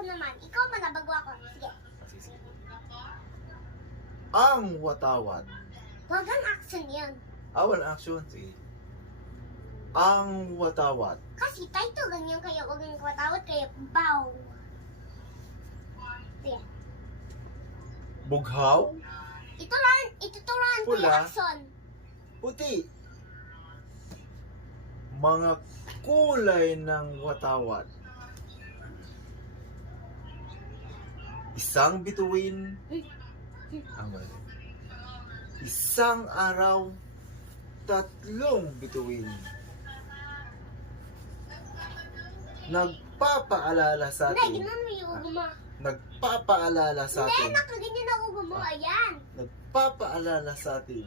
ako naman. Ikaw man nabago ako. Sige. Ang watawat. Wag ang action yan. Ah, wala action. Sige. Ang watawat. Kasi title ganyan kaya wag ang kwatawat kaya bow. Sige. Bughaw. Ito lang, ituturuan ko yung Pula. action. Puti. Mga kulay ng watawat. Isang bituin. Ang mali. Isang araw, tatlong bituin. Nagpapaalala sa Hindi, atin. Nagpapaalala sa Hindi, atin. nakaganyan ang mo. Ah. Ayan. Nagpapaalala sa atin.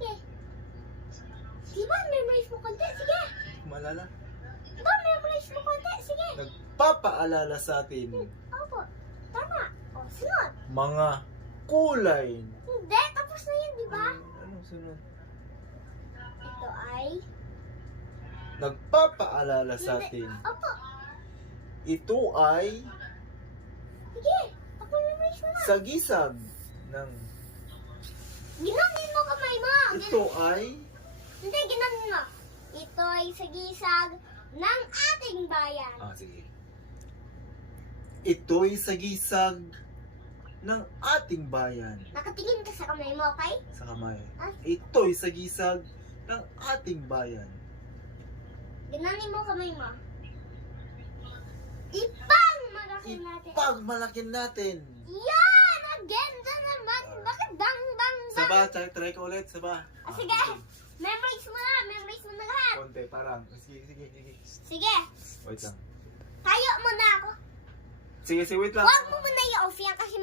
Sige. Di ba, memorize mo konti? Sige. Malala. Memorize mo konti? Sige. Nagpapaalala sa atin. Opo. Tama. O, sunod. Mga kulay. Hindi, tapos na yun, di ba? Anong sunod? Ito ay... Nagpapaalala sa Hindi. atin. Opo. Ito ay Sige. Ako memorize mo na. sagisag ng Ginanin mo kamay mo. ito ay Hindi, ginanin mo. Ito ay sagisag ng ating bayan. ah sige. Ito'y sagisag ng ating bayan Nakatingin ka sa kamay mo, okay? sa kamay. Ah. Ito'y sagisag ng ating bayan. Ginanin mo kamay mo. Ipang malaki natin. Ipagmalakin natin. Yan! Ang ganda naman! Bakit bang bang bang? Saba, try, try ko ulit, saba. Ah, sige. Memorize mo na! Memorize mo na lahat! Konti, parang. Sige, sige, sige. Sige! Wait lang. Tayo mo na. Sige, sige, wait lang. Huwag mo muna i-off yan kasi